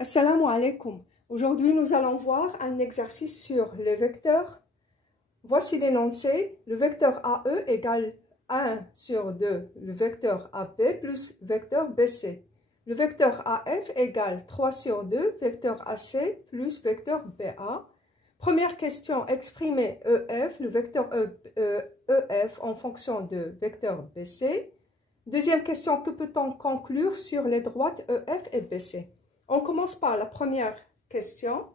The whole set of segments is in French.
Assalamu alaikum. Aujourd'hui, nous allons voir un exercice sur les vecteurs. Voici l'énoncé. Le vecteur AE égale 1 sur 2, le vecteur AP plus vecteur BC. Le vecteur AF égale 3 sur 2, vecteur AC plus vecteur BA. Première question, exprimer EF, le vecteur EF en fonction de vecteur BC. Deuxième question, que peut-on conclure sur les droites EF et BC? On commence par la première question.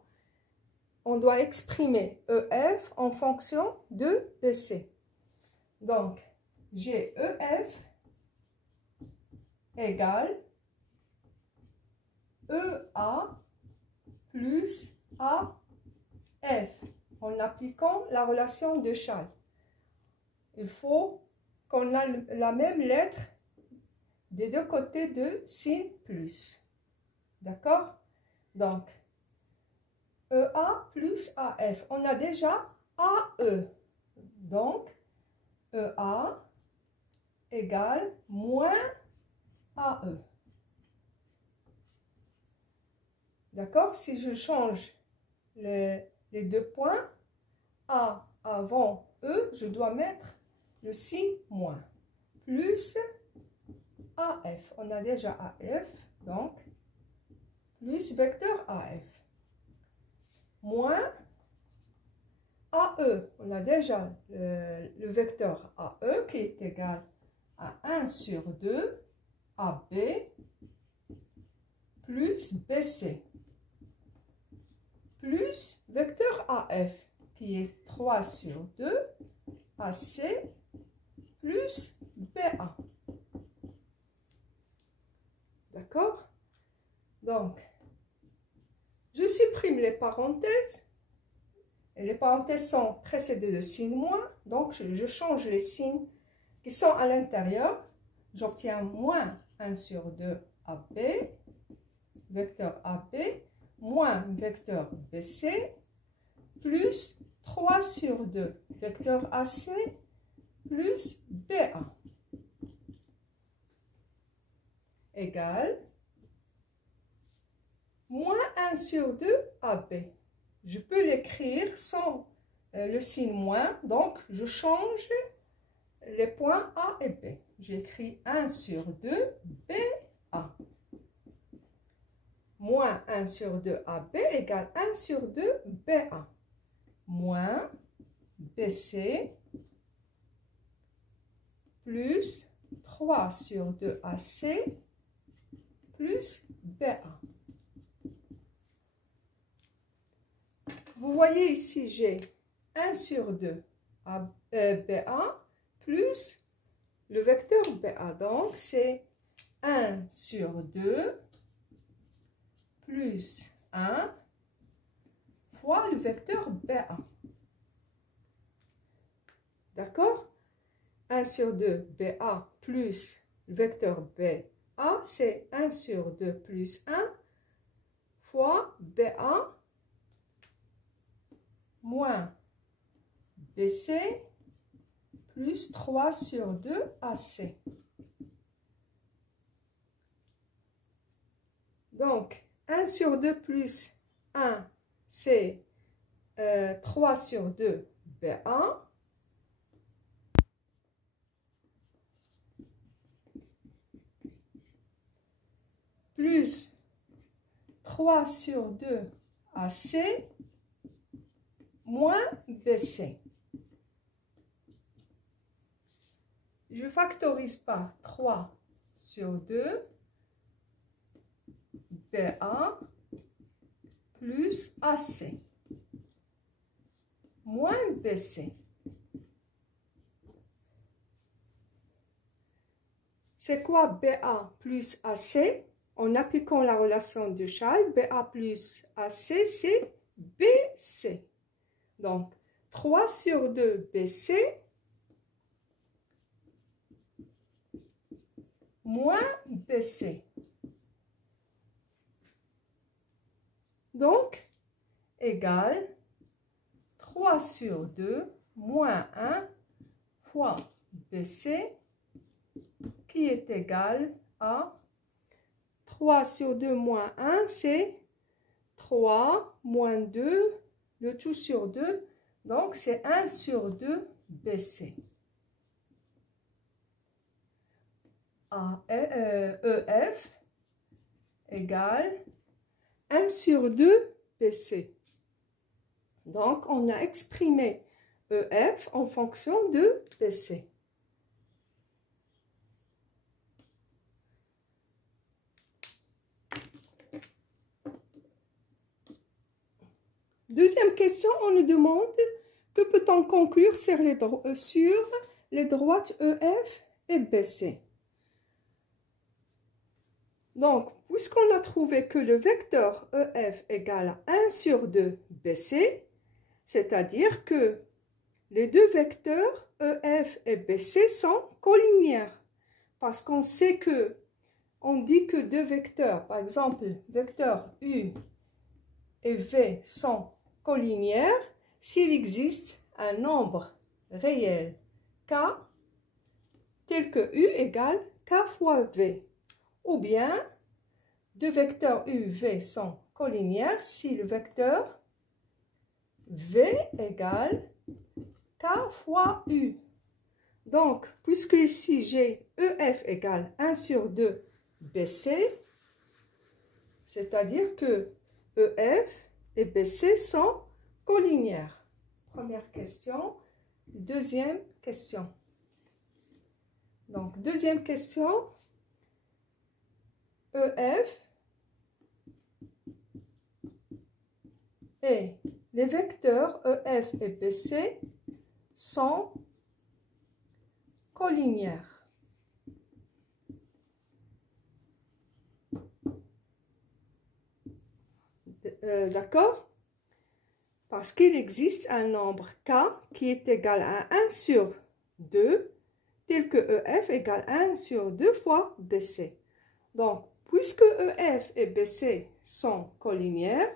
On doit exprimer EF en fonction de BC. Donc, j'ai EF égale EA plus AF en appliquant la relation de Charles. Il faut qu'on ait la même lettre des deux côtés de signe plus. D'accord? Donc, EA plus AF. On a déjà AE. Donc, EA égale moins AE. D'accord? Si je change les deux points, A avant E, je dois mettre le signe moins. Plus AF. On a déjà AF. Donc, plus vecteur AF, moins AE, on a déjà le vecteur AE qui est égal à 1 sur 2 AB plus BC, plus vecteur AF qui est 3 sur 2 AC plus BA. D'accord? Donc, je supprime les parenthèses, et les parenthèses sont précédées de signe moins, donc je change les signes qui sont à l'intérieur. J'obtiens moins 1 sur 2 AB, vecteur AB, moins vecteur BC, plus 3 sur 2, vecteur AC, plus BA, égale moins 1 sur 2 AB. Je peux l'écrire sans le signe moins, donc je change les points A et B. J'écris 1 sur 2 BA. Moins 1 sur 2 AB égale 1 sur 2 BA. Moins BC plus 3 sur 2 AC plus BA. Vous voyez ici, j'ai 1 sur 2 BA plus le vecteur BA. Donc, c'est 1 sur 2 plus 1 fois le vecteur BA. D'accord? 1 sur 2 BA plus le vecteur BA, c'est 1 sur 2 plus 1 fois BA moins BC plus 3 sur 2 AC. Donc, 1 sur 2 plus 1, c'est 3 sur 2 BA. Plus 3 sur 2 AC moins BC. Je factorise par 3 sur 2 BA plus AC moins BC. C'est quoi BA plus AC? En appliquant la relation de Charles, BA plus AC, c'est BC. Donc, 3 sur 2 BC moins BC. Donc, égale 3 sur 2 moins 1 fois BC qui est égal à 3 sur 2 moins 1, c'est 3 moins 2, le tout sur 2, donc c'est 1 sur 2 BC. EF égale 1 sur 2 BC. Donc, on a exprimé EF en fonction de BC. Deuxième question, on nous demande que peut-on conclure sur les droites EF et BC. Donc, puisqu'on a trouvé que le vecteur EF égale à 1 sur 2 BC, c'est-à-dire que les deux vecteurs EF et BC sont collinéaires. Parce qu'on sait que, on dit que deux vecteurs, par exemple, vecteurs U et V sont collinéaires s'il existe un nombre réel K tel que U égale K fois V. Ou bien, deux vecteurs U, V sont collinéaires si le vecteur V égale K fois U. Donc, puisque ici j'ai EF égale 1 sur 2 BC, c'est-à-dire que EF et BC sont collinéaires. Première question. Deuxième question. Donc, deuxième question. EF et les vecteurs EF et BC sont collinéaires. D'accord? Parce qu'il existe un nombre K qui est égal à 1 sur 2, tel que EF égale 1 sur 2 fois BC. Donc, puisque EF et BC sont collinéaires,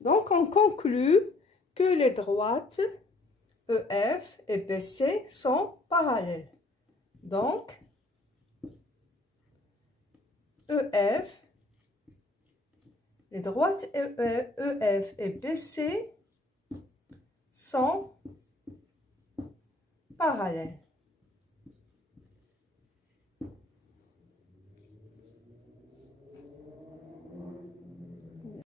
donc on conclut que les droites EF et BC sont parallèles. Donc, EF, les droites EF et BC sont parallèles.